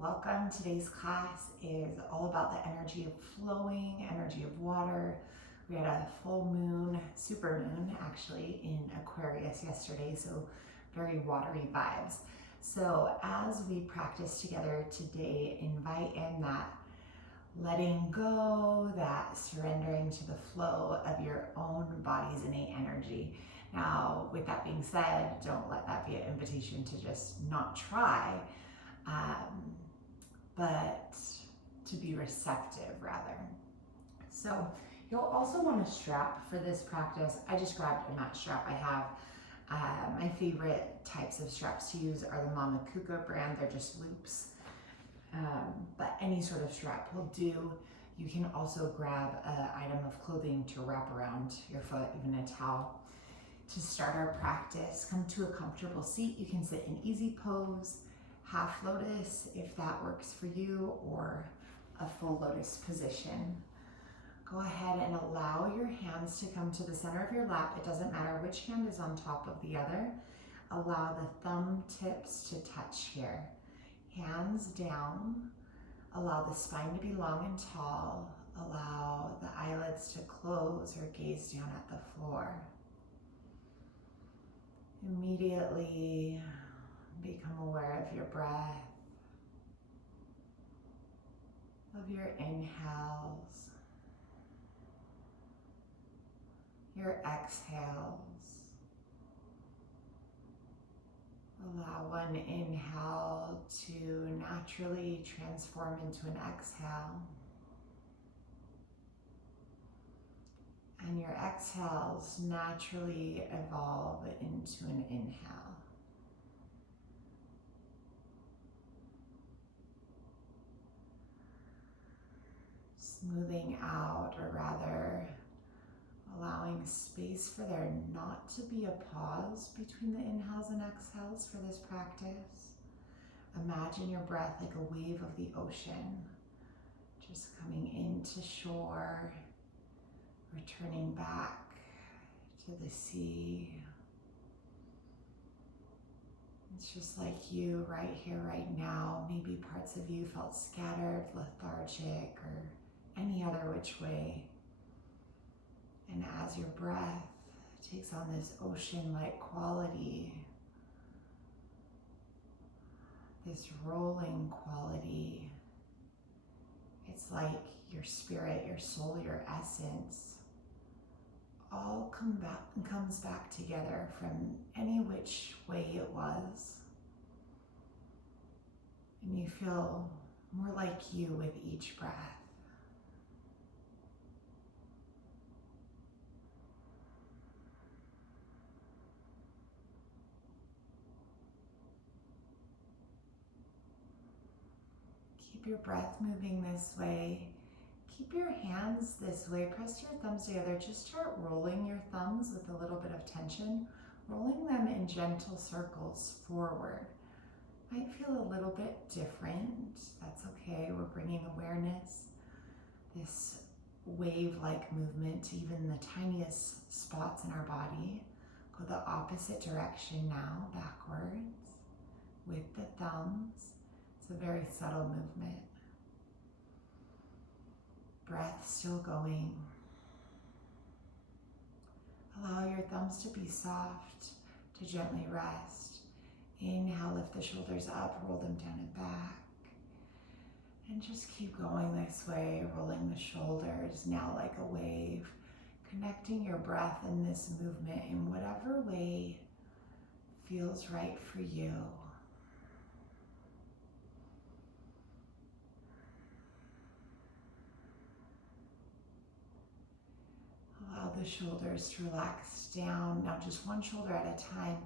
Welcome. Today's class is all about the energy of flowing, energy of water. We had a full moon, super moon actually, in Aquarius yesterday, so very watery vibes. So as we practice together today, invite in that letting go, that surrendering to the flow of your own body's innate energy. Now, with that being said, don't let that be an invitation to just not try. But to be receptive rather. So you'll also want a strap for this practice. I just grabbed a mat strap I have. My favorite types of straps to use are the Mama Kuka brand. They're just loops, but any sort of strap will do. You can also grab an item of clothing to wrap around your foot, even a towel. To start our practice, come to a comfortable seat. You can sit in easy pose, half lotus if that works for you, or a full lotus position. Go ahead and allow your hands to come to the center of your lap. It doesn't matter which hand is on top of the other. Allow the thumb tips to touch here. Hands down. Allow the spine to be long and tall. Allow the eyelids to close or gaze down at the floor. Immediately become aware of your breath, of your inhales, your exhales. Allow one inhale to naturally transform into an exhale. And your exhales naturally evolve into an inhale. Smoothing out, or rather allowing space for there not to be a pause between the inhales and exhales for this practice. Imagine your breath like a wave of the ocean, just coming into shore, returning back to the sea. It's just like you right here, right now. Maybe parts of you felt scattered, lethargic, or any other which way. And as your breath takes on this ocean-like quality, this rolling quality, it's like your spirit, your soul, your essence all comes back together from any which way it was. And you feel more like you with each breath. Keep your breath moving this way. Keep your hands this way. Press your thumbs together. Just start rolling your thumbs with a little bit of tension. Rolling them in gentle circles forward. Might feel a little bit different. That's okay. We're bringing awareness, this wave-like movement to even the tiniest spots in our body. Go the opposite direction now, backwards, with the thumbs. It's a very subtle movement. Breath still going. Allow your thumbs to be soft, to gently rest. Inhale, lift the shoulders up, roll them down and back. And just keep going this way, rolling the shoulders now like a wave, connecting your breath in this movement in whatever way feels right for you. Allow the shoulders to relax down. Now just one shoulder at a time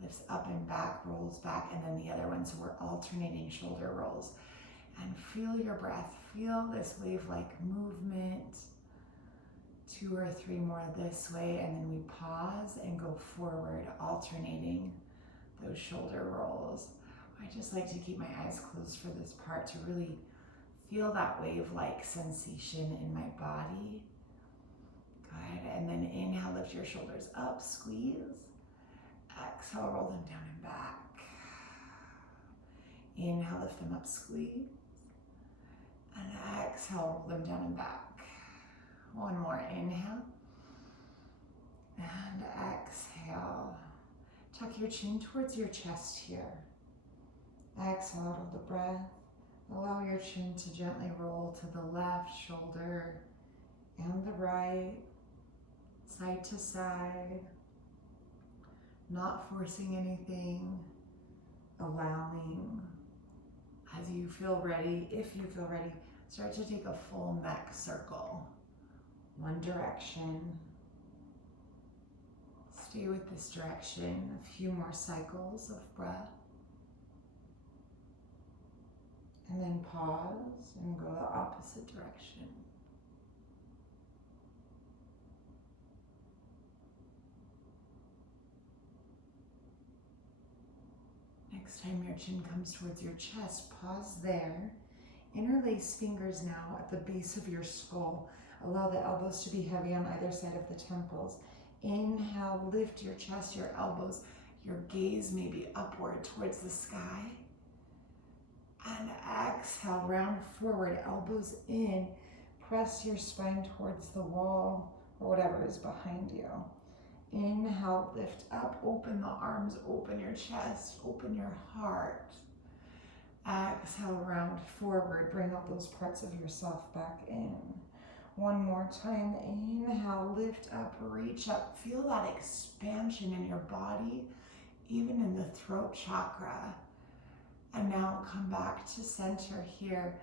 lifts up and back, rolls back, and then the other one. So we're alternating shoulder rolls. And feel your breath. Feel this wave-like movement. 2 or 3 more this way, and then we pause and go forward, alternating those shoulder rolls. I just like to keep my eyes closed for this part to really feel that wave-like sensation in my body. Good, and then inhale, lift your shoulders up, squeeze. Exhale, roll them down and back. Inhale, lift them up, squeeze. And exhale, roll them down and back. One more, inhale. And exhale. Tuck your chin towards your chest here. Exhale out of the breath. Allow your chin to gently roll to the left shoulder and the right, side to side. Not forcing anything, allowing. As you feel ready, if you feel ready, start to take a full neck circle. One direction. Stay with this direction a few more cycles of breath. And then pause and go the opposite direction. Next time your chin comes towards your chest, pause there. Interlace fingers now at the base of your skull. Allow the elbows to be heavy on either side of the temples. Inhale, lift your chest, your elbows, your gaze may be upward towards the sky. And exhale, round forward, elbows in. Press your spine towards the wall or whatever is behind you. Inhale, lift up, open the arms, open your chest, open your heart. Exhale, round forward, bring up those parts of yourself back in. One more time, inhale, lift up, reach up. Feel that expansion in your body, even in the throat chakra. And now come back to center here.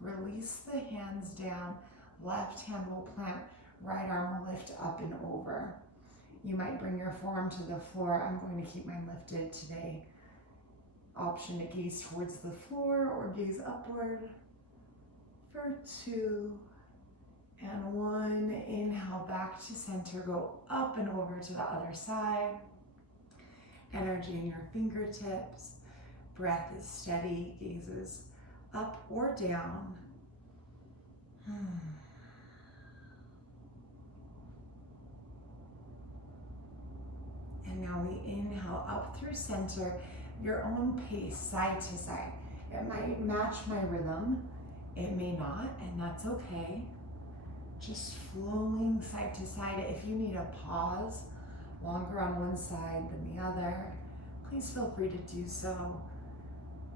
Release the hands down. Left hand will plant, right arm will lift up and over. You might bring your forearm to the floor. I'm going to keep mine lifted today. Option to gaze towards the floor or gaze upward. For 2 and 1. Inhale, back to center. Go up and over to the other side. Energy in your fingertips. Breath is steady. Gazes up or down. And now we inhale up through center, your own pace, side to side. It might match my rhythm, it may not, and that's okay. Just flowing side to side. If you need a pause, longer on one side than the other, please feel free to do so.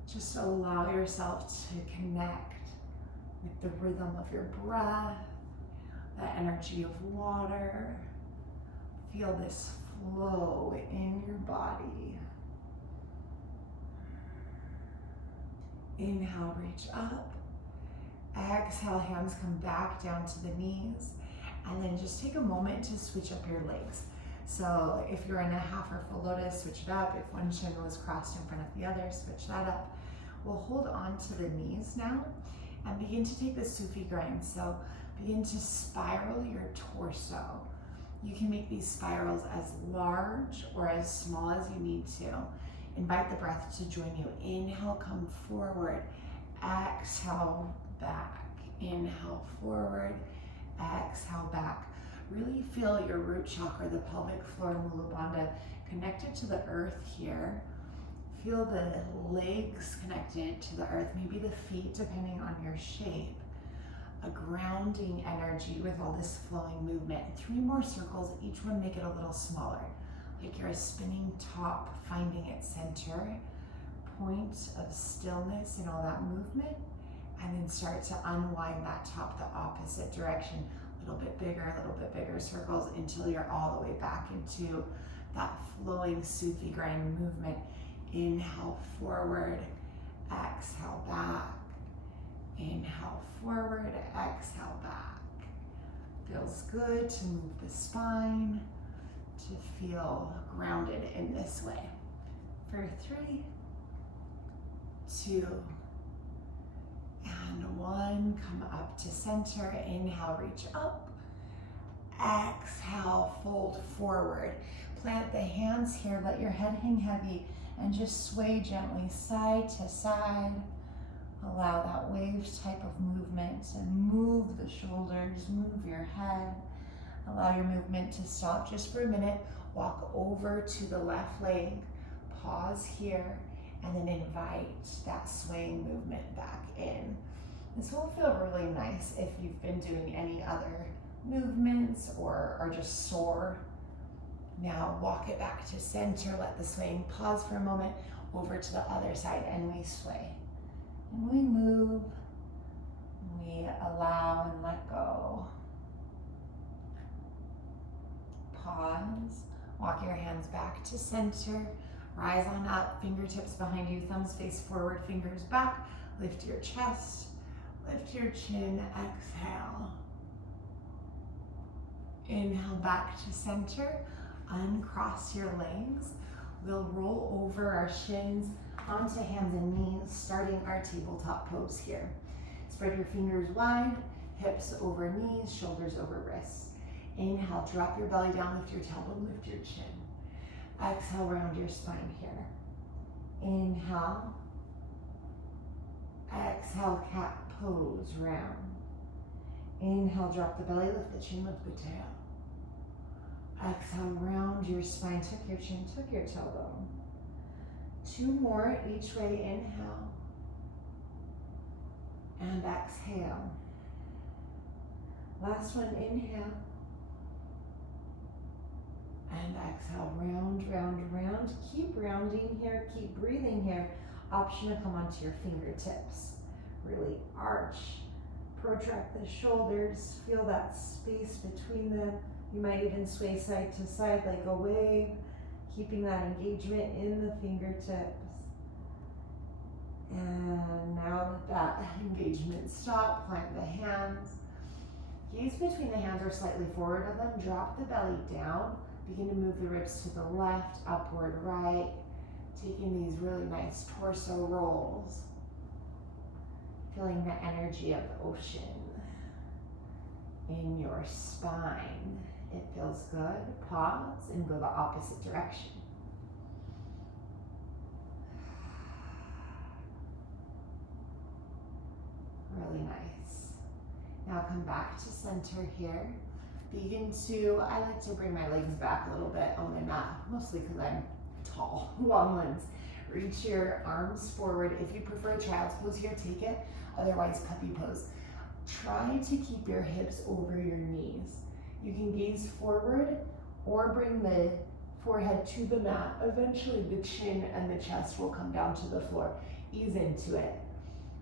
Just allow yourself to connect with the rhythm of your breath, the energy of water. Feel this flow in your body. Inhale, reach up. Exhale, hands come back down to the knees. And then just take a moment to switch up your legs. So if you're in a half or full lotus, switch it up. If one shin was crossed in front of the other, switch that up. We'll hold on to the knees now and begin to take the Sufi grind. So begin to spiral your torso. You can make these spirals as large or as small as you need to. Invite the breath to join you. Inhale, come forward. Exhale, back. Inhale, forward. Exhale, back. Really feel your root chakra, the pelvic floor, Mula Bandha, connected to the earth here. Feel the legs connected to the earth, maybe the feet, depending on your shape. A grounding energy with all this flowing movement. 3 more circles, each one make it a little smaller. Like you're a spinning top, finding its center, point of stillness in all that movement, and then start to unwind that top the opposite direction. A little bit bigger circles until you're all the way back into that flowing Sufi grind movement. Inhale, forward, exhale, back. Inhale, forward, exhale, back. Feels good to move the spine, to feel grounded in this way. For 3, 2, and 1. Come up to center. Inhale, reach up. Exhale, fold forward. Plant the hands here, let your head hang heavy, and just sway gently side to side. Allow that waves type of movement and move the shoulders, move your head. Allow your movement to stop just for a minute. Walk over to the left leg. Pause here and then invite that swaying movement back in. This will feel really nice if you've been doing any other movements or are just sore. Now walk it back to center, let the swaying pause for a moment, over to the other side, and we sway. And we move, we allow and let go. Pause, walk your hands back to center, rise on up, fingertips behind you, thumbs face forward, fingers back, lift your chest, lift your chin, exhale. Inhale back to center, uncross your legs. We'll roll over our shins onto hands and knees, starting our tabletop pose here. Spread your fingers wide, hips over knees, shoulders over wrists. Inhale, drop your belly down, lift your tailbone, lift your chin. Exhale, round your spine here. Inhale. Exhale, cat pose, round. Inhale, drop the belly, lift the chin, lift the tail. Exhale, round your spine, tuck your chin, tuck your tailbone. 2 more each way, inhale. And exhale. Last one, inhale. And exhale, round, round, round. Keep rounding here, keep breathing here. Option to come onto your fingertips. Really arch, protract the shoulders, feel that space between them. You might even sway side to side like a wave, keeping that engagement in the fingertips. And now let that engagement stop, plant the hands. Gaze between the hands or slightly forward of them, drop the belly down. Begin to move the ribs to the left, upward, right. Taking these really nice torso rolls. Feeling the energy of the ocean in your spine. It feels good. Pause and go the opposite direction. Really nice. Now come back to center here. Begin to, I like to bring my legs back a little bit on the mat, mostly because I'm tall, long limbs. Reach your arms forward. If you prefer child's pose here, take it. Otherwise, puppy pose. Try to keep your hips over your knees. You can gaze forward or bring the forehead to the mat. Eventually, the chin and the chest will come down to the floor. Ease into it.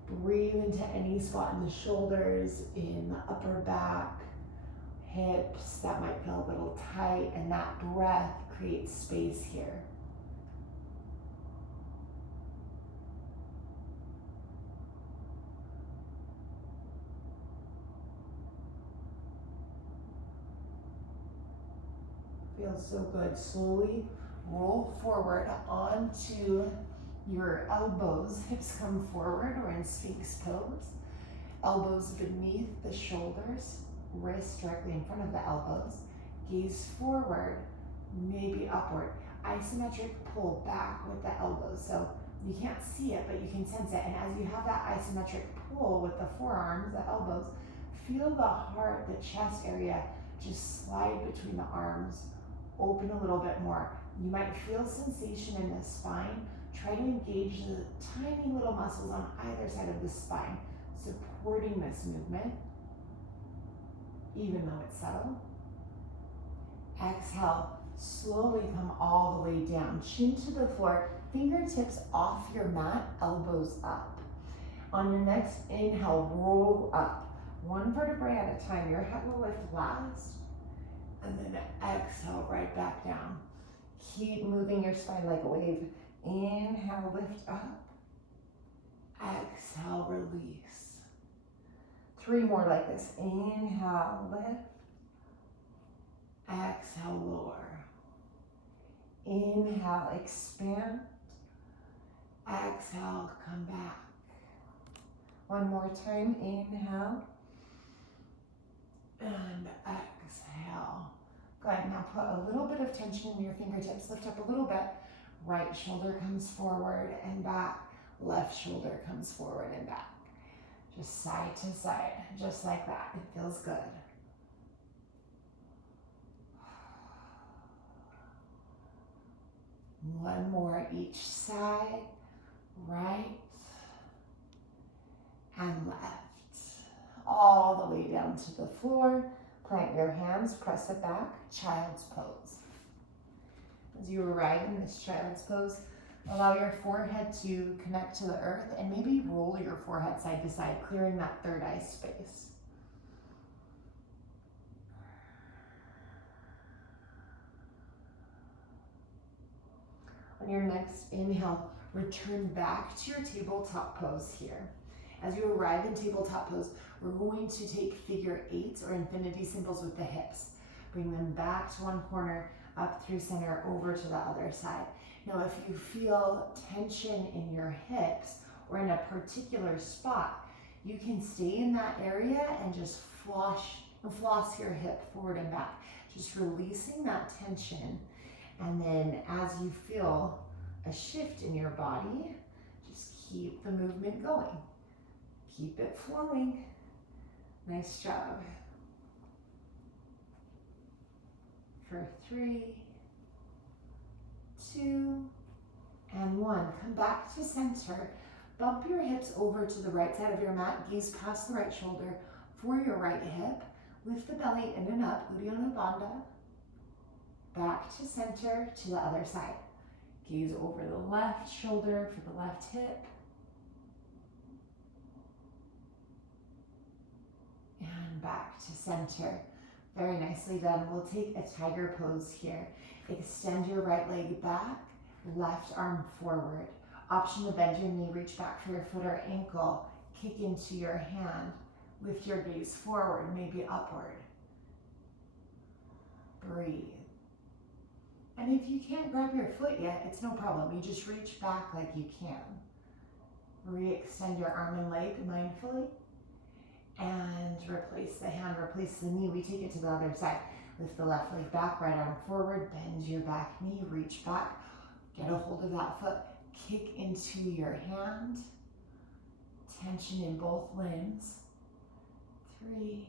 Breathe into any spot in the shoulders, in the upper back, hips that might feel a little tight, and that breath creates space here. Feels so good. Slowly roll forward onto your elbows. Hips come forward. We're in Sphinx pose. Elbows beneath the shoulders. Wrists directly in front of the elbows. Gaze forward, maybe upward. Isometric pull back with the elbows. So you can't see it, but you can sense it. And as you have that isometric pull with the forearms, the elbows, feel the heart, the chest area just slide between the arms. Open a little bit more. You might feel sensation in the spine. Try to engage the tiny little muscles on either side of the spine, supporting this movement, even though it's subtle. Exhale, slowly come all the way down. Chin to the floor, fingertips off your mat, elbows up. On your next inhale, roll up. 1 vertebrae at a time. Your head will lift last. And then exhale, right back down. Keep moving your spine like a wave. Inhale, lift up. Exhale, release. 3 more like this. Inhale, lift. Exhale, lower. Inhale, expand. Exhale, come back. 1 more time. Inhale. And exhale. Good. Now put a little bit of tension in your fingertips. Lift up a little bit. Right shoulder comes forward and back. Left shoulder comes forward and back. Just side to side, just like that. It feels good. One more each side. right, and left. All the way down to the floor. Plant your hands, press it back, child's pose. As you arrive in this child's pose, allow your forehead to connect to the earth and maybe roll your forehead side to side, clearing that third eye space. On your next inhale, return back to your tabletop pose here. As you arrive in tabletop pose, we're going to take figure eights or infinity symbols with the hips. Bring them back to one corner, up through center, over to the other side. Now, if you feel tension in your hips or in a particular spot, you can stay in that area and just floss your hip forward and back, just releasing that tension. And then as you feel a shift in your body, just keep the movement going. Keep it flowing. Nice job. For 3, 2, and 1. Come back to center. Bump your hips over to the right side of your mat. Gaze past the right shoulder for your right hip. Lift the belly in and up, Uddiyana Bandha. Back to center to the other side. Gaze over the left shoulder for the left hip. And back to center. Very nicely done. We'll take a tiger pose here. Extend your right leg back, left arm forward. Option to bend your knee, reach back for your foot or ankle. Kick into your hand. Lift your gaze forward, maybe upward. Breathe. And if you can't grab your foot yet, it's no problem. You just reach back like you can. Re-extend your arm and leg mindfully. And replace the hand, replace the knee. We take it to the other side. Lift the left leg back, right arm forward, bend your back knee, reach back. Get a hold of that foot. Kick into your hand. Tension in both limbs. 3,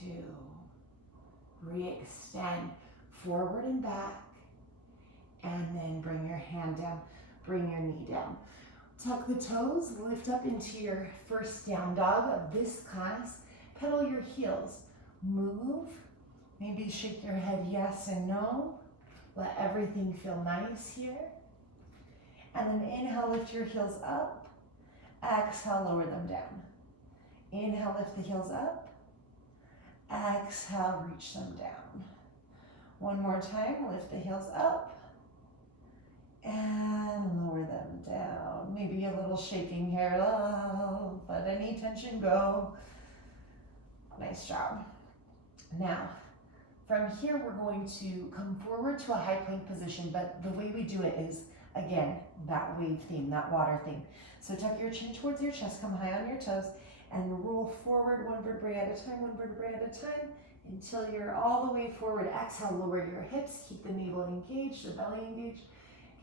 2. Re-extend forward and back. And then bring your hand down. Bring your knee down. Tuck the toes, lift up into your first down dog of this class. Pedal your heels. Move. Maybe shake your head yes and no. Let everything feel nice here. And then inhale, lift your heels up. Exhale, lower them down. Inhale, lift the heels up. Exhale, reach them down. One more time, lift the heels up. And lower them down. Maybe a little shaking here. Oh, let any tension go. Nice job. Now, from here, we're going to come forward to a high plank position, but the way we do it is, again, that wave theme, that water theme. So tuck your chin towards your chest, come high on your toes, and roll forward one vertebrae at a time, until you're all the way forward. Exhale, lower your hips, keep the navel engaged, the belly engaged.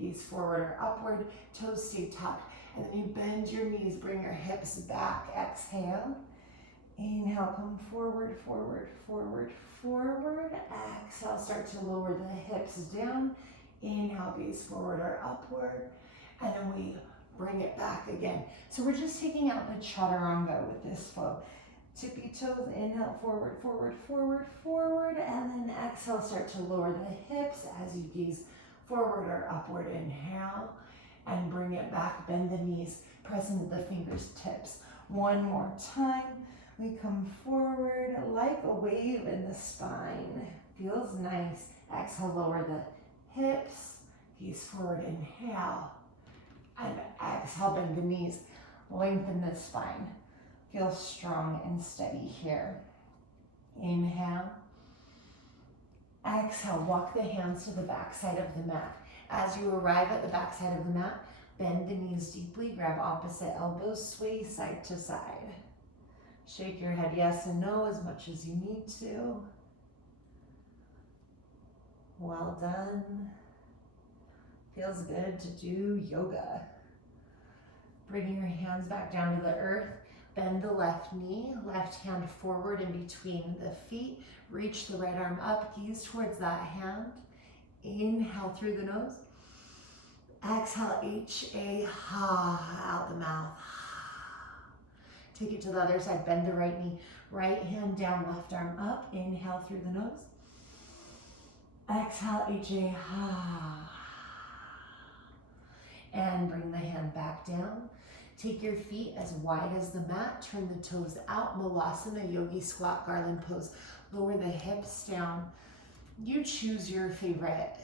Gaze forward or upward, toes stay tucked. And then you bend your knees, bring your hips back. Exhale. Inhale, come forward, forward, forward, forward. Exhale, start to lower the hips down. Inhale, gaze forward or upward. And then we bring it back again. So we're just taking out the chaturanga with this flow. Tippy toes, inhale, forward, forward, forward, forward. And then exhale, start to lower the hips as you gaze forward or upward. Inhale and bring it back. Bend the knees, press into the fingertips. One more time. We come forward like a wave in the spine. Feels nice. Exhale, lower the hips. Gaze forward, inhale. And exhale, bend the knees. Lengthen the spine. Feel strong and steady here. Inhale. Exhale, walk the hands to the back side of the mat. As you arrive at the back side of the mat, bend the knees deeply, grab opposite elbows, sway side to side. Shake your head yes and no as much as you need to. Well done. Feels good to do yoga. Bring your hands back down to the earth. Bend the left knee, left hand forward in between the feet. Reach the right arm up, gaze towards that hand. Inhale through the nose. Exhale, H-A, ha, out the mouth. Take it to the other side, bend the right knee. Right hand down, left arm up. Inhale through the nose. Exhale, H-A, ha. And bring the hand back down. Take your feet as wide as the mat. Turn the toes out. Malasana, yogi squat, garland pose. Lower the hips down. You choose your favorite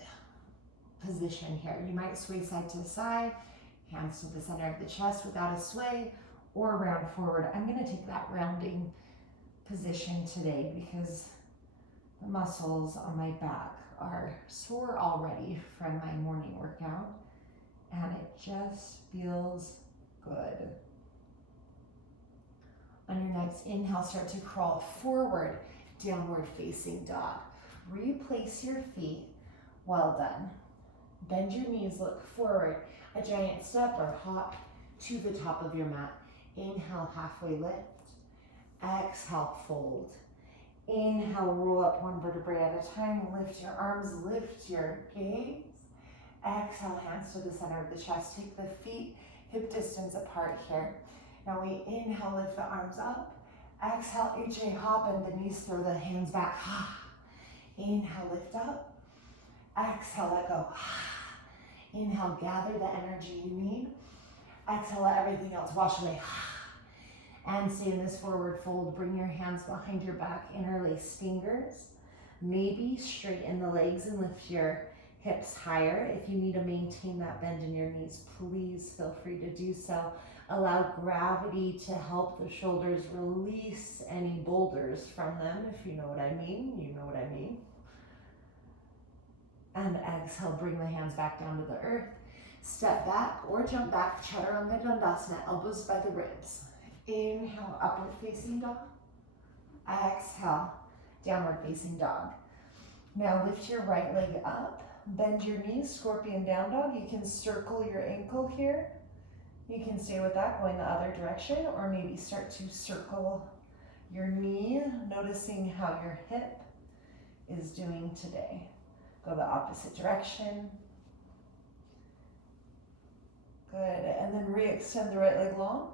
position here. You might sway side to side, hands to the center of the chest without a sway, or round forward. I'm going to take that rounding position today because the muscles on my back are sore already from my morning workout, and it just feels good. On your next inhale, start to crawl forward, downward facing dog. Replace your feet. Well done. Bend your knees, look forward. A giant step or hop to the top of your mat. Inhale, halfway lift. Exhale, fold. Inhale, roll up one vertebrae at a time. Lift your arms, lift your gaze. Exhale, hands to the center of the chest. Take the feet hip distance apart here. Now we inhale, lift the arms up. Exhale, HA, hop, and the knees, throw the hands back. Inhale, lift up. Exhale, let go. Inhale, gather the energy you need. Exhale, let everything else wash away. And stay in this forward fold. Bring your hands behind your back, interlace fingers. Maybe straighten the legs and lift your hips higher. If you need to maintain that bend in your knees, please feel free to do so. Allow gravity to help the shoulders release any boulders from them. If you know what I mean, you know what I mean. And exhale, bring the hands back down to the earth. Step back or jump back, Chaturanga Dandasana, elbows by the ribs. Inhale, upward facing dog. Exhale, downward facing dog. Now lift your right leg up, bend your knees, scorpion down dog. You can circle your ankle here. You can stay with that, going the other direction, or maybe start to circle your knee, noticing how your hip is doing today. Go the opposite direction. Good, and then re-extend the right leg long.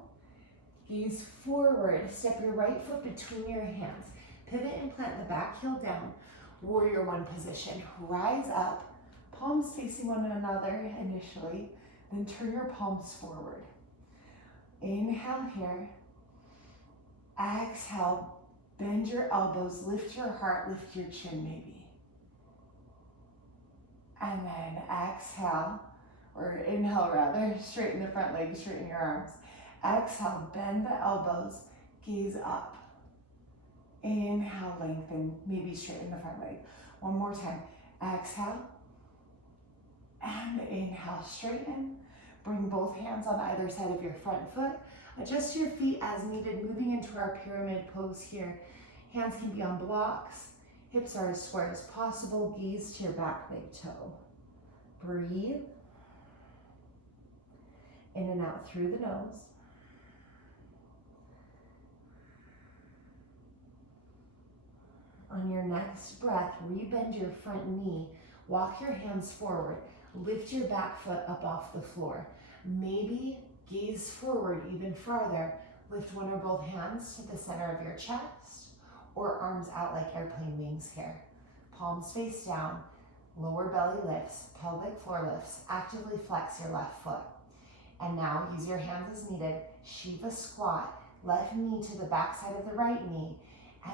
Gaze forward, step your right foot between your hands. Pivot and plant the back heel down. Warrior one position. Rise up, palms facing one another initially, then turn your palms forward. Inhale here. Exhale, bend your elbows, lift your heart, lift your chin maybe. And then exhale, or inhale rather, straighten the front leg, straighten your arms. Exhale, bend the elbows, gaze up. Inhale, lengthen, maybe straighten the front leg. One more time. Exhale, and inhale, straighten. Bring both hands on either side of your front foot. Adjust your feet as needed, moving into our pyramid pose here. Hands can be on blocks. Hips are as square as possible. Gaze to your back leg toe. Breathe. In and out through the nose. On your next breath, rebend your front knee. Walk your hands forward. Lift your back foot up off the floor. Maybe gaze forward even farther. Lift one or both hands to the center of your chest, or arms out like airplane wings here. Palms face down, lower belly lifts, pelvic floor lifts. Actively flex your left foot. And now use your hands as needed. Shiva squat, left knee to the back side of the right knee,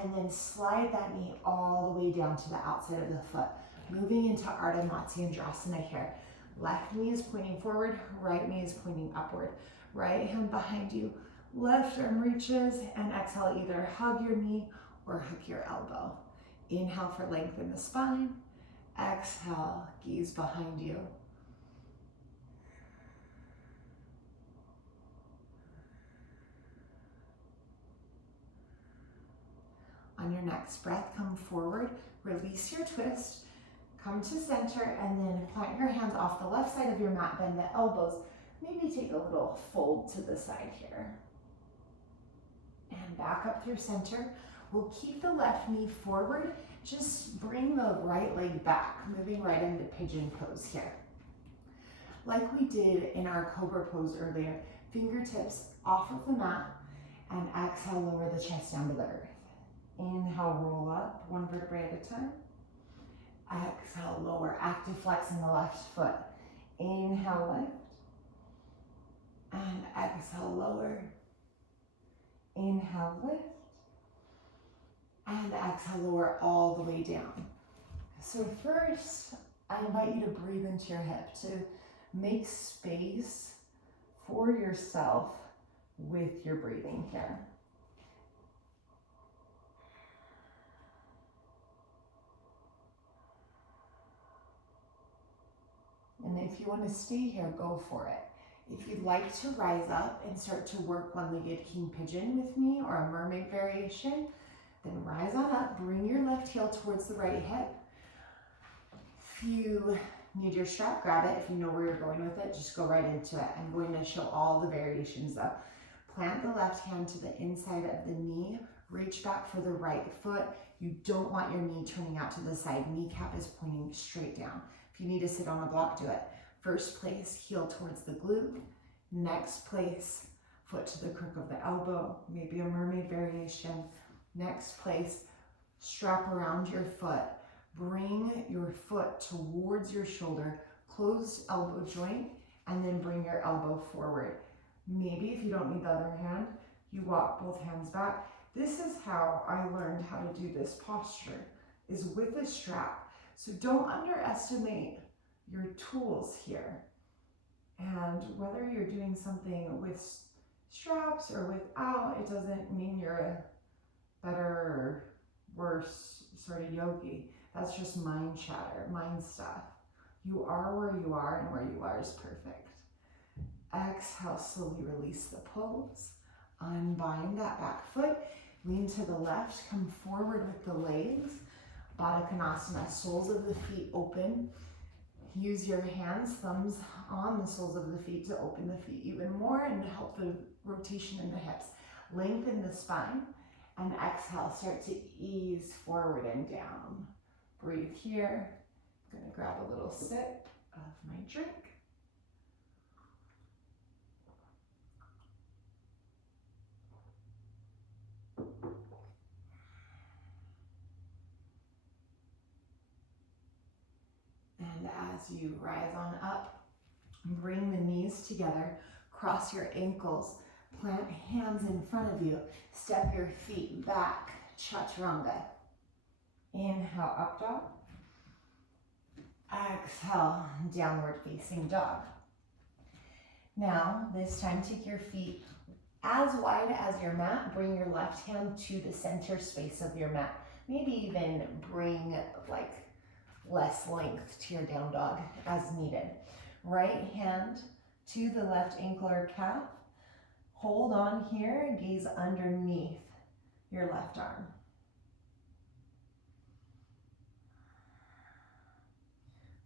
and then slide that knee all the way down to the outside of the foot. Moving into Ardha Matsyendrasana here. Left knee is pointing forward, right knee is pointing upward. Right hand behind you, left arm reaches, and exhale, either hug your knee or hook your elbow. Inhale for lengthen the spine. Exhale, gaze behind you. On your next breath, come forward, release your twist, come to center, and then plant your hands off the left side of your mat, bend the elbows. Maybe take a little fold to the side here. And back up through center. We'll keep the left knee forward. Just bring the right leg back, moving right into pigeon pose here. like we did in our cobra pose earlier. Fingertips off of the mat, and exhale, lower the chest down to the earth. Inhale, roll up, one vertebrae at a time. Exhale, lower, active flex in the left foot. Inhale, lift. And exhale, lower. Inhale, lift. And exhale, lower all the way down. So first, I invite you to breathe into your hip, to make space for yourself with your breathing here. And if you want to stay here, go for it. If you'd like to rise up and start to work one-legged king pigeon with me, or a mermaid variation, then rise on up, bring your left heel towards the right hip. If you need your strap, grab it. If you know where you're going with it, just go right into it. I'm going to show all the variations though. Plant the left hand to the inside of the knee, reach back for the right foot. You don't want your knee turning out to the side. Kneecap is pointing straight down. If you need to sit on a block, do it. First place, heel towards the glute. Next place, foot to the crook of the elbow, maybe a mermaid variation. Next place, strap around your foot. Bring your foot towards your shoulder, closed elbow joint, and then bring your elbow forward. Maybe if you don't need the other hand, you walk both hands back. This is how I learned how to do this posture, is with a strap. So don't underestimate your tools here. And whether you're doing something with straps or without, it doesn't mean you're a better or worse sort of yogi. That's just mind chatter, mind stuff. You are where you are, and where you are is perfect. Exhale, slowly release the pose. Unbind that back foot. Lean to the left, come forward with the legs. Baddha Konasana, soles of the feet open. Use your hands, thumbs on the soles of the feet to open the feet even more and help the rotation in the hips. Lengthen the spine, and exhale, start to ease forward and down. Breathe here. I'm gonna grab a little sip of my drink. And as you rise on up, bring the knees together, cross your ankles, plant hands in front of you, step your feet back, chaturanga. Inhale, up dog. Exhale, downward facing dog. Now, this time take your feet as wide as your mat. Bring your left hand to the center space of your mat. Maybe even bring like less length to your down dog as needed. Right hand to the left ankle or calf. Hold on here, gaze underneath your left arm.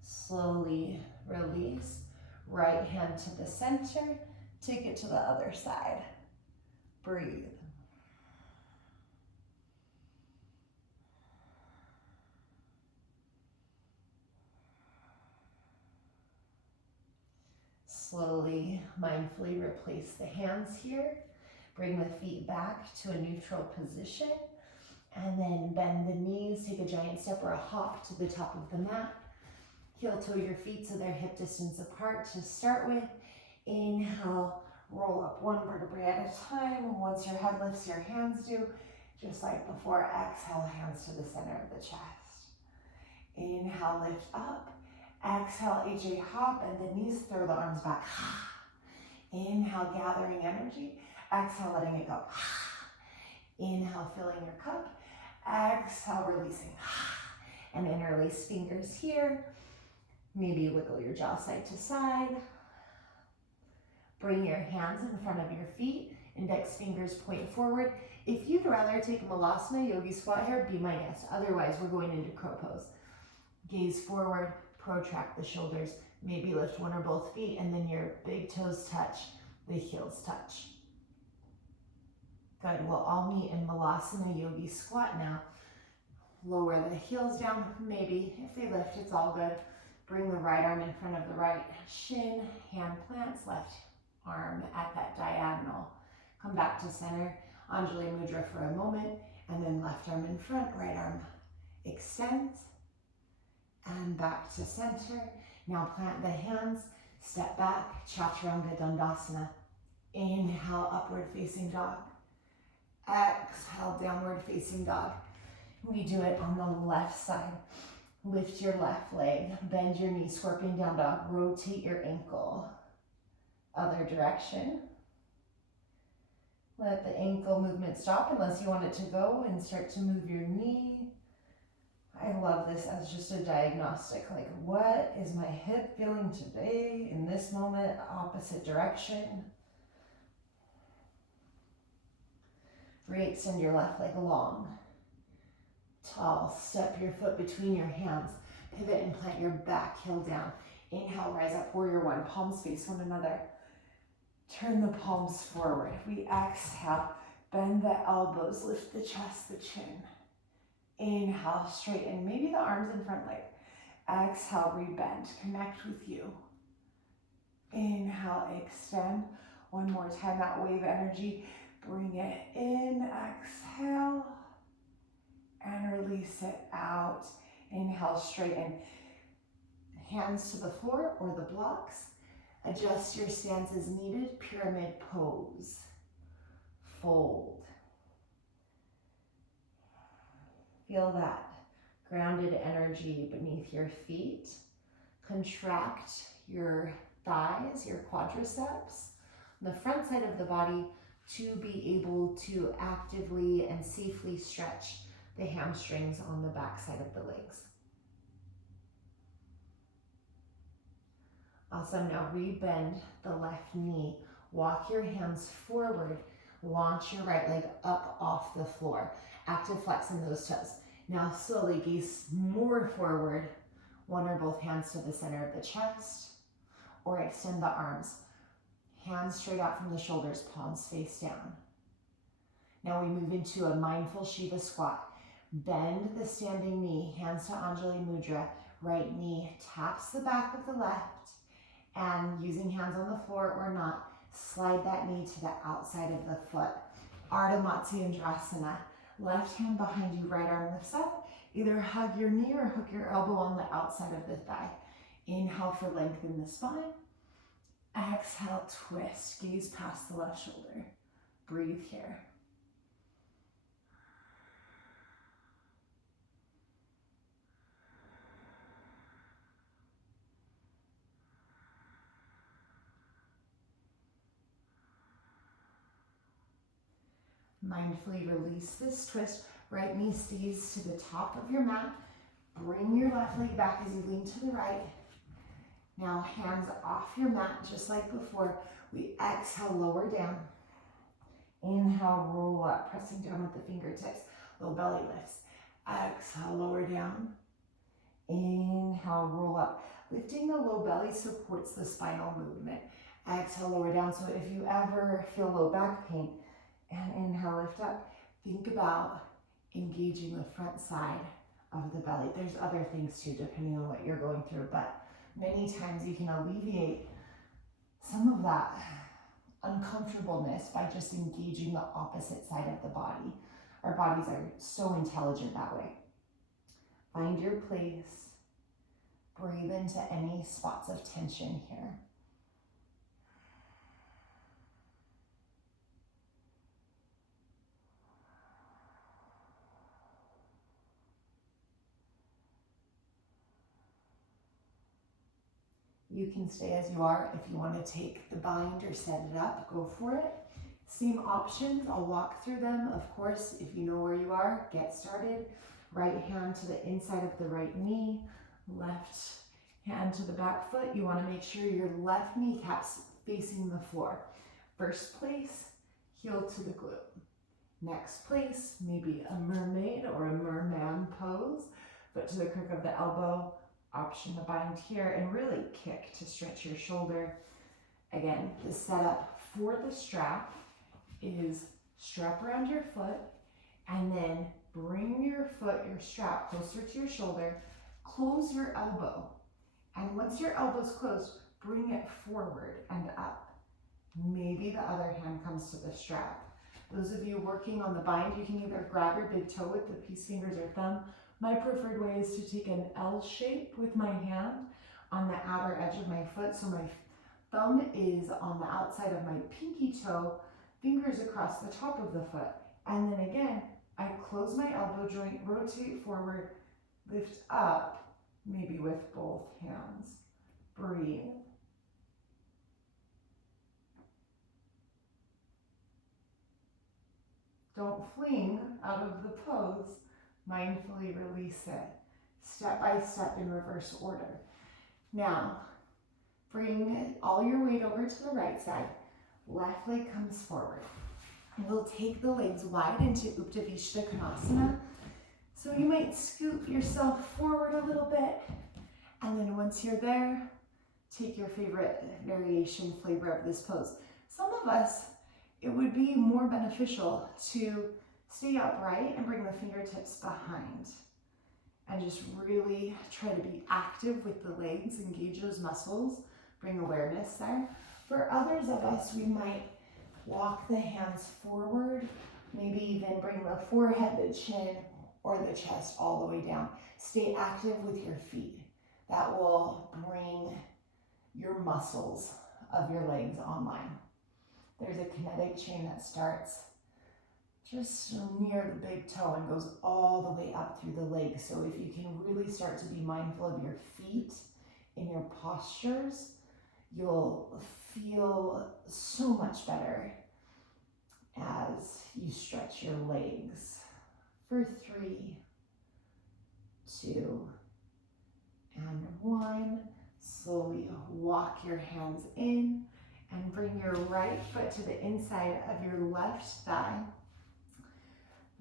Slowly release. Right hand to the center. Take it to the other side. Breathe. Slowly, mindfully replace the hands here. Bring the feet back to a neutral position. And then bend the knees. Take a giant step or a hop to the top of the mat. Heel toe your feet so they're hip distance apart to start with. Inhale, roll up one vertebrae at a time. Once your head lifts, your hands do. Just like before, exhale, hands to the center of the chest. Inhale, lift up. Exhale, HA hop, and the knees, throw the arms back. Inhale, gathering energy. Exhale, letting it go. Inhale, filling your cup. Exhale, releasing. And interlace fingers here. Maybe wiggle your jaw side to side. Bring your hands in front of your feet. Index fingers point forward. If you'd rather take Malasana Yogi Squat here, be my guest. Otherwise, we're going into crow pose. Gaze forward, protract the shoulders. Maybe lift one or both feet, and then your big toes touch, the heels touch. Good, we'll all meet in Malasana Yogi Squat now. Lower the heels down, maybe if they lift, it's all good. Bring the right arm in front of the right shin, hand plants, left arm at that diagonal. Come back to center, Anjali Mudra for a moment, and then left arm in front, right arm extends, and back to center. Now plant the hands, step back, Chaturanga Dandasana. Inhale, upward facing dog. Exhale, downward facing dog. We do it on the left side. Lift your left leg, bend your knee, scorpion down dog, rotate your ankle. Other direction. Let the ankle movement stop unless you want it to go, and start to move your knee. I love this as just a diagnostic, like what is my hip feeling today in this moment, opposite direction. Re-extend your left leg long. Tall, step your foot between your hands, pivot and plant your back heel down. Inhale, rise up, warrior one, palms face one another. Turn the palms forward. We exhale, bend the elbows, lift the chest, the chin. Inhale, straighten, maybe the arms in front leg. Exhale, rebend, connect with you. Inhale, extend. One more time, that wave energy. Bring it in, exhale, and release it out. Inhale, straighten. Hands to the floor or the blocks. Adjust your stance as needed. Pyramid pose. Fold. Feel that grounded energy beneath your feet. Contract your thighs, your quadriceps, the front side of the body, to be able to actively and safely stretch the hamstrings on the back side of the legs. Awesome. Now rebend the left knee. Walk your hands forward. Launch your right leg up off the floor. Active flex in those toes. Now slowly gaze more forward. One or both hands to the center of the chest, or extend the arms. Hands straight out from the shoulders, palms face down. Now we move into a mindful Shiva squat. Bend the standing knee, hands to Anjali Mudra. Right knee taps the back of the left, and using hands on the floor or not, slide that knee to the outside of the foot. Ardha Matsyendrasana. Left hand behind you, right arm lifts up. Either hug your knee or hook your elbow on the outside of the thigh. Inhale for length in the spine. Exhale, twist, gaze past the left shoulder. Breathe here. Mindfully release this twist. Right knee stays to the top of your mat. Bring your left leg back as you lean to the right. Now hands off your mat, just like before. We exhale, lower down. Inhale, roll up, pressing down with the fingertips. Low belly lifts. Exhale, lower down. Inhale, roll up. Lifting the low belly supports the spinal movement. Exhale, lower down. So if you ever feel low back pain, and inhale, lift up, think about engaging the front side of the belly. There's other things too, depending on what you're going through, but many times you can alleviate some of that uncomfortableness by just engaging the opposite side of the body. Our bodies are so intelligent that way. Find your place. Breathe into any spots of tension here. You can stay as you are. If you want to take the bind or set it up, go for it. Same options, I'll walk through them. Of course, if you know where you are, get started. Right hand to the inside of the right knee, left hand to the back foot. You want to make sure your left kneecap's facing the floor. First place, heel to the glute. Next place, maybe a mermaid or a merman pose. Foot to the crook of the elbow. Option to bind here and really kick to stretch your shoulder. Again, the setup for the strap is strap around your foot and then bring your foot, your strap closer to your shoulder, close your elbow And once your elbow's closed, bring it forward and up. Maybe the other hand comes to the strap. Those of you working on the bind, you can either grab your big toe with the peace fingers or thumb. My preferred way is to take an L shape with my hand on the outer edge of my foot. So my thumb is on the outside of my pinky toe, fingers across the top of the foot. And then again, I close my elbow joint, rotate forward, lift up, maybe with both hands. Breathe. Don't fling out of the pose. Mindfully release it. Step by step in reverse order. Now, bring all your weight over to the right side. Left leg comes forward. We'll take the legs wide into Uttanasana Konasana. So you might scoot yourself forward a little bit. And then once you're there, take your favorite variation flavor of this pose. Some of us, it would be more beneficial to stay upright and bring the fingertips behind and just really try to be active with the legs, engage those muscles, bring awareness there. For others of us, we might walk the hands forward, maybe even bring the forehead, the chin, or the chest all the way down. Stay active with your feet. That will bring your muscles of your legs online. There's a kinetic chain that starts just near the big toe and goes all the way up through the legs. So if you can really start to be mindful of your feet in your postures, you'll feel so much better as you stretch your legs. For 3, 2, and 1. Slowly walk your hands in and bring your right foot to the inside of your left thigh.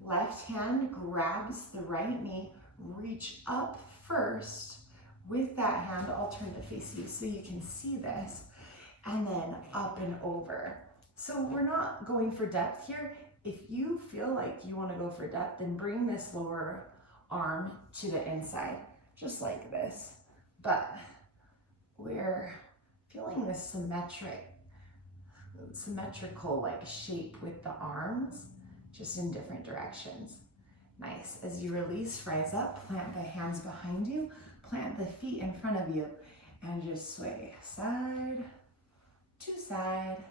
Left hand grabs the right knee, reach up first. With that hand, I'll turn to face you so you can see this, and then up and over. So we're not going for depth here. If you feel like you want to go for depth, then bring this lower arm to the inside, just like this. But we're feeling this symmetrical like shape with the arms, just in different directions. Nice. As you release, rise up, plant the hands behind you, plant the feet in front of you, and just sway side to side.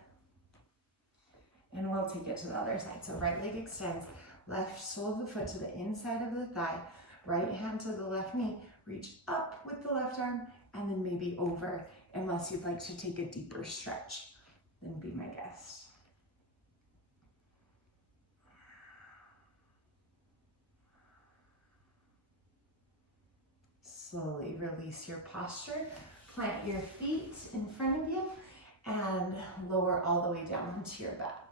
And we'll take it to the other side. So right leg extends, left sole of the foot to the inside of the thigh, right hand to the left knee, reach up with the left arm, and then maybe over, unless you'd like to take a deeper stretch. Then be my guest. Slowly release your posture, plant your feet in front of you, and lower all the way down into your back.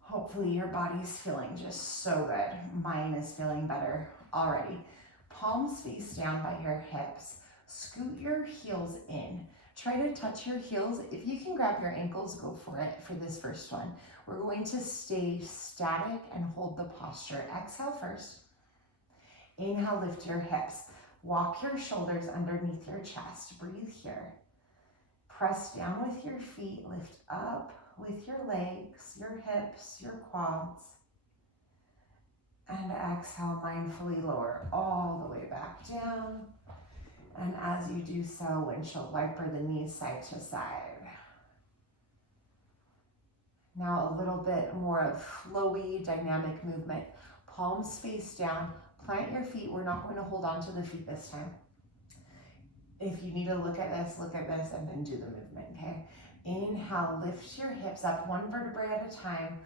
Hopefully your body's feeling just so good. Mine is feeling better already. Palms face down by your hips. Scoot your heels in. Try to touch your heels. If you can grab your ankles, go for it for this first one. We're going to stay static and hold the posture. Exhale first. Inhale, lift your hips. Walk your shoulders underneath your chest. Breathe here. Press down with your feet. Lift up with your legs, your hips, your quads. And exhale, mindfully lower all the way back down. And as you do so, windshield wiper the knees side to side. Now a little bit more of flowy, dynamic movement. Palms face down, plant your feet. We're not going to hold on to the feet this time. If you need to look at this, and then do the movement, okay? Inhale, lift your hips up one vertebrae at a time.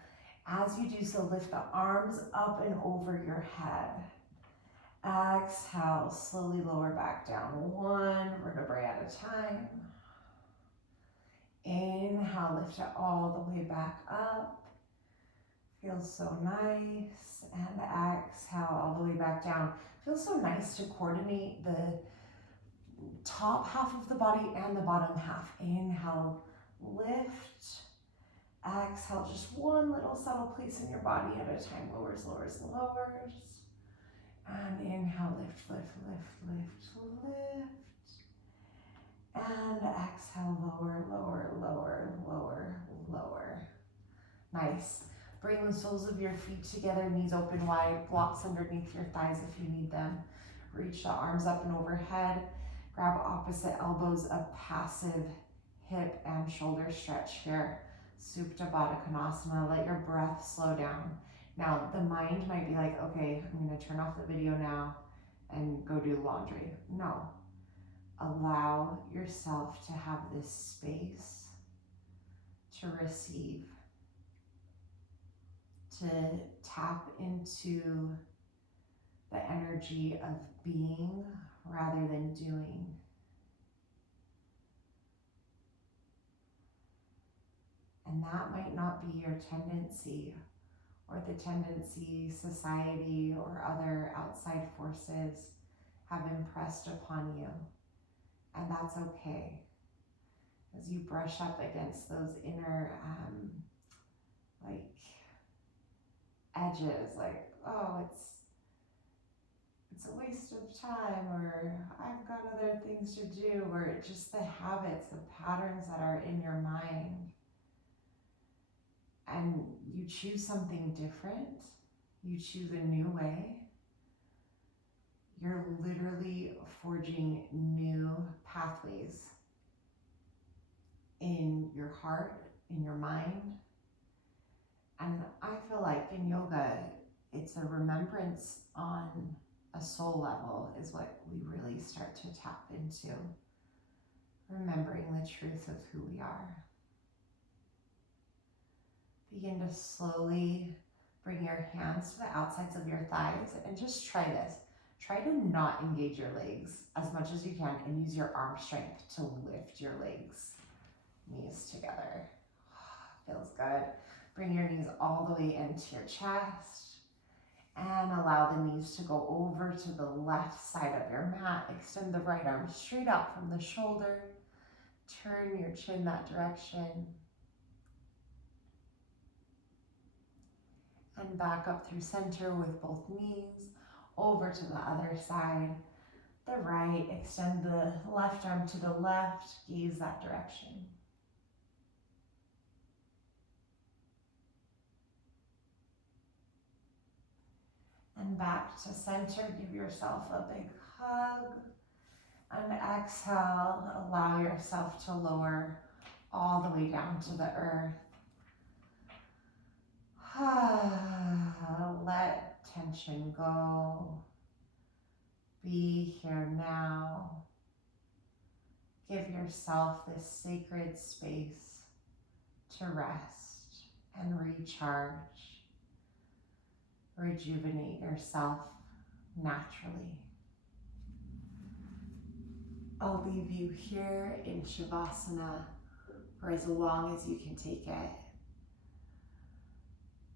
As you do so, lift the arms up and over your head. Exhale, slowly lower back down, one vertebrae at a time. Inhale, lift it all the way back up. Feels so nice. And exhale, all the way back down. Feels so nice to coordinate the top half of the body and the bottom half. Inhale, lift. Exhale, just one little subtle place in your body at a time. Lowers, lowers, lowers. And inhale, lift, lift, lift, lift, lift. exhale, lower, lower, lower, lower, lower. Nice. Bring the soles of your feet together, knees open wide, blocks underneath your thighs if you need them. Reach the arms up and overhead. Grab opposite elbows, a passive hip and shoulder stretch here. Supta Baddha Konasana. Let your breath slow down. Now, the mind might be like, okay, I'm going to turn off the video now and go do laundry. No. Allow yourself to have this space to receive, to tap into the energy of being rather than doing. And that might not be your tendency, or the tendency society or other outside forces have impressed upon you. And that's okay. As you brush up against those inner edges, like, oh, it's a waste of time, or I've got other things to do, or just the habits, the patterns that are in your mind. And you choose something different, you choose a new way, you're literally forging new pathways in your heart, in your mind. And I feel like in yoga, it's a remembrance on a soul level is what we really start to tap into. Remembering the truth of who we are. Begin to slowly bring your hands to the outsides of your thighs and just try this. Try to not engage your legs as much as you can and use your arm strength to lift your legs. Knees together. Feels good. Bring your knees all the way into your chest and allow the knees to go over to the left side of your mat. Extend the right arm straight out from the shoulder. Turn your chin that direction. And back up through center with both knees, over to the other side, the right, extend the left arm to the left, gaze that direction. And back to center, give yourself a big hug, and exhale, allow yourself to lower all the way down to the earth. Let tension go. Be here now. Give yourself this sacred space to rest and recharge. Rejuvenate yourself naturally. I'll leave you here in Shavasana for as long as you can take it.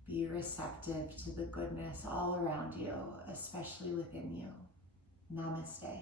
Be receptive to the goodness all around you, especially within you. Namaste.